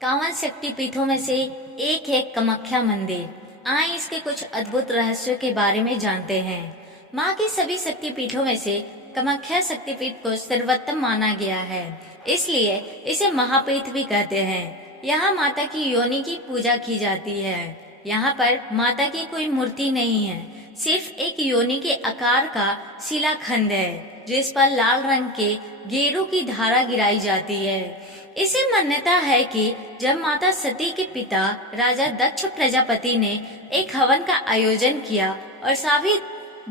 51 शक्तिपीठों में से एक है कामाख्या मंदिर। आइए इसके कुछ अद्भुत रहस्यों के बारे में जानते हैं। माँ की सभी शक्तिपीठों में से कामाख्या शक्तिपीठ को सर्वोत्तम माना गया है, इसलिए इसे महापीठ भी कहते हैं। यहाँ माता की योनि की पूजा की जाती है। यहाँ पर माता की कोई मूर्ति नहीं है, सिर्फ एक योनि के आकार का शिलाखंड है, जिस पर लाल रंग के गेरू की धारा गिराई जाती है। इसे मान्यता है कि जब माता सती के पिता राजा दक्ष प्रजापति ने एक हवन का आयोजन किया और सभी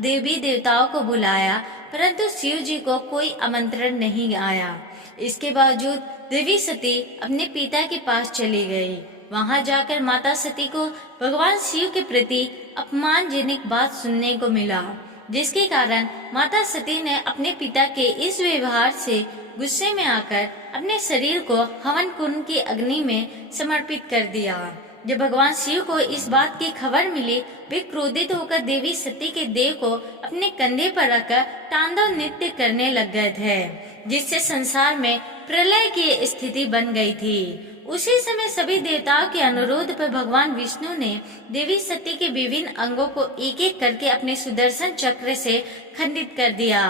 देवी देवताओं को बुलाया, परंतु शिव जी को कोई आमंत्रण नहीं आया। इसके बावजूद देवी सती अपने पिता के पास चली गई। वहां जाकर माता सती को भगवान शिव के प्रति अपमानजनक बात सुनने को मिला, जिसके कारण माता सती ने अपने पिता के इस व्यवहार से गुस्से में आकर अपने शरीर को हवन कुंड की अग्नि में समर्पित कर दिया। जब भगवान शिव को इस बात की खबर मिली, वे क्रोधित होकर देवी सती के देह को अपने कंधे पर रखकर तांडव नृत्य करने लग गए थे, जिससे संसार में प्रलय की स्थिति बन गई थी। उसी समय सभी देवताओं के अनुरोध पर भगवान विष्णु ने देवी सती के विभिन्न अंगों को एक एक करके अपने सुदर्शन चक्र से खंडित कर दिया।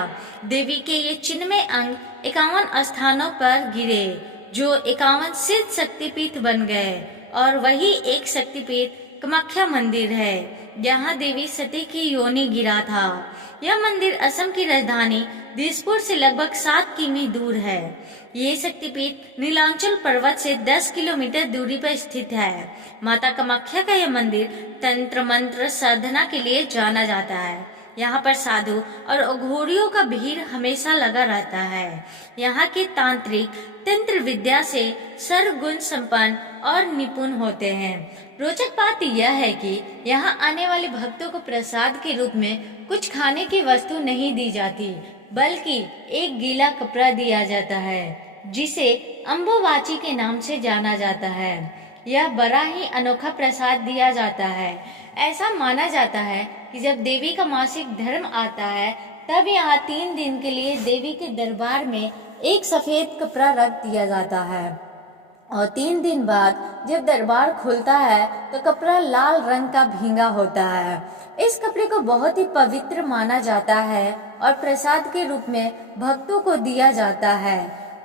देवी के ये चिन्हमय अंग 51 स्थानों पर गिरे, जो 51 सिद्ध शक्तिपीठ बन गए, और वही एक शक्तिपीठ कामाख्या मंदिर है, जहाँ देवी सती की योनि गिरा था। यह मंदिर असम की राजधानी दिसपुर से लगभग 7 किमी दूर है। ये शक्तिपीठ नीलांचल पर्वत से 10 किलोमीटर दूरी पर स्थित है। माता कामाख्या का यह मंदिर तंत्र मंत्र साधना के लिए जाना जाता है। यहाँ पर साधु और अघोरियों का भीड़ हमेशा लगा रहता है। यहाँ के तांत्रिक तंत्र विद्या से सर्वगुण संपन्न और निपुण होते हैं। रोचक बात यह है कि यहाँ आने वाले भक्तों को प्रसाद के रूप में कुछ खाने की वस्तु नहीं दी जाती, बल्कि एक गीला कपड़ा दिया जाता है, जिसे अम्बुवाची के नाम से जाना जाता है। यह बड़ा ही अनोखा प्रसाद दिया जाता है। ऐसा माना जाता है कि जब देवी का मासिक धर्म आता है, तब यहाँ 3 दिन के लिए देवी के दरबार में एक सफेद कपड़ा रख दिया जाता है, और 3 दिन बाद जब दरबार खुलता है तो कपड़ा लाल रंग का भींगा होता है। इस कपड़े को बहुत ही पवित्र माना जाता है और प्रसाद के रूप में भक्तों को दिया जाता है।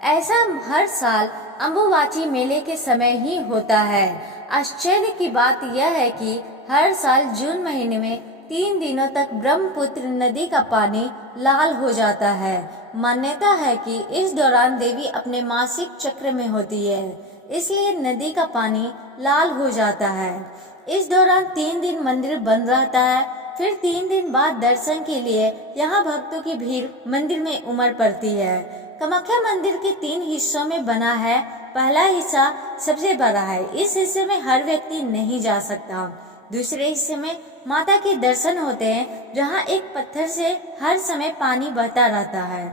ऐसा हर साल अम्बुवाची मेले के समय ही होता है। आश्चर्य की बात यह है कि हर साल जून महीने में 3 दिनों तक ब्रह्मपुत्र नदी का पानी लाल हो जाता है। मान्यता है कि इस दौरान देवी अपने मासिक चक्र में होती है, इसलिए नदी का पानी लाल हो जाता है। इस दौरान 3 दिन मंदिर बंद रहता है। फिर 3 दिन बाद दर्शन के लिए यहाँ भक्तों की भीड़ मंदिर में उमड़ पड़ती है। कामाख्या मंदिर के 3 हिस्सों में बना है। पहला हिस्सा सबसे बड़ा है। इस हिस्से में हर व्यक्ति नहीं जा सकता। दूसरे हिस्से में माता के दर्शन होते हैं, जहाँ एक पत्थर से हर समय पानी बहता रहता है।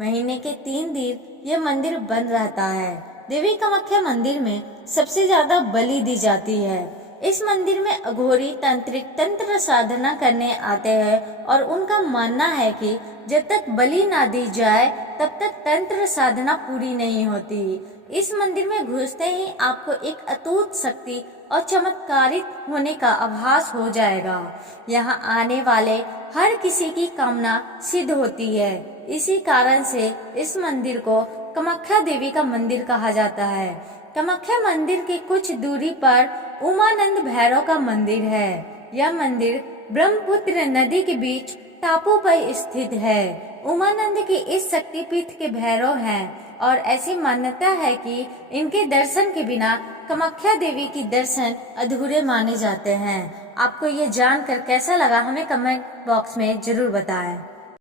महीने के 3 दिन यह मंदिर बंद रहता है। देवी कामाख्या मंदिर में सबसे ज्यादा बलि दी जाती है। इस मंदिर में अघोरी तांत्रिक तंत्र साधना करने आते हैं, और उनका मानना है कि जब तक बलि ना दी जाए तब तक तंत्र साधना पूरी नहीं होती। इस मंदिर में घुसते ही आपको एक अटूट शक्ति और चमत्कारित होने का आभास हो जाएगा। यहाँ आने वाले हर किसी की कामना सिद्ध होती है। इसी कारण से इस मंदिर को कामाख्या देवी का मंदिर कहा जाता है। कामाख्या मंदिर के कुछ दूरी पर उमानंद भैरव का मंदिर है। यह मंदिर ब्रह्मपुत्र नदी के बीच टापू पर स्थित है। उमानंद के इस शक्तिपीठ के भैरव हैं, और ऐसी मान्यता है कि इनके दर्शन के बिना कामाख्या देवी की दर्शन अधूरे माने जाते हैं। आपको ये जानकर कैसा लगा, हमें कमेंट बॉक्स में जरूर बताएं।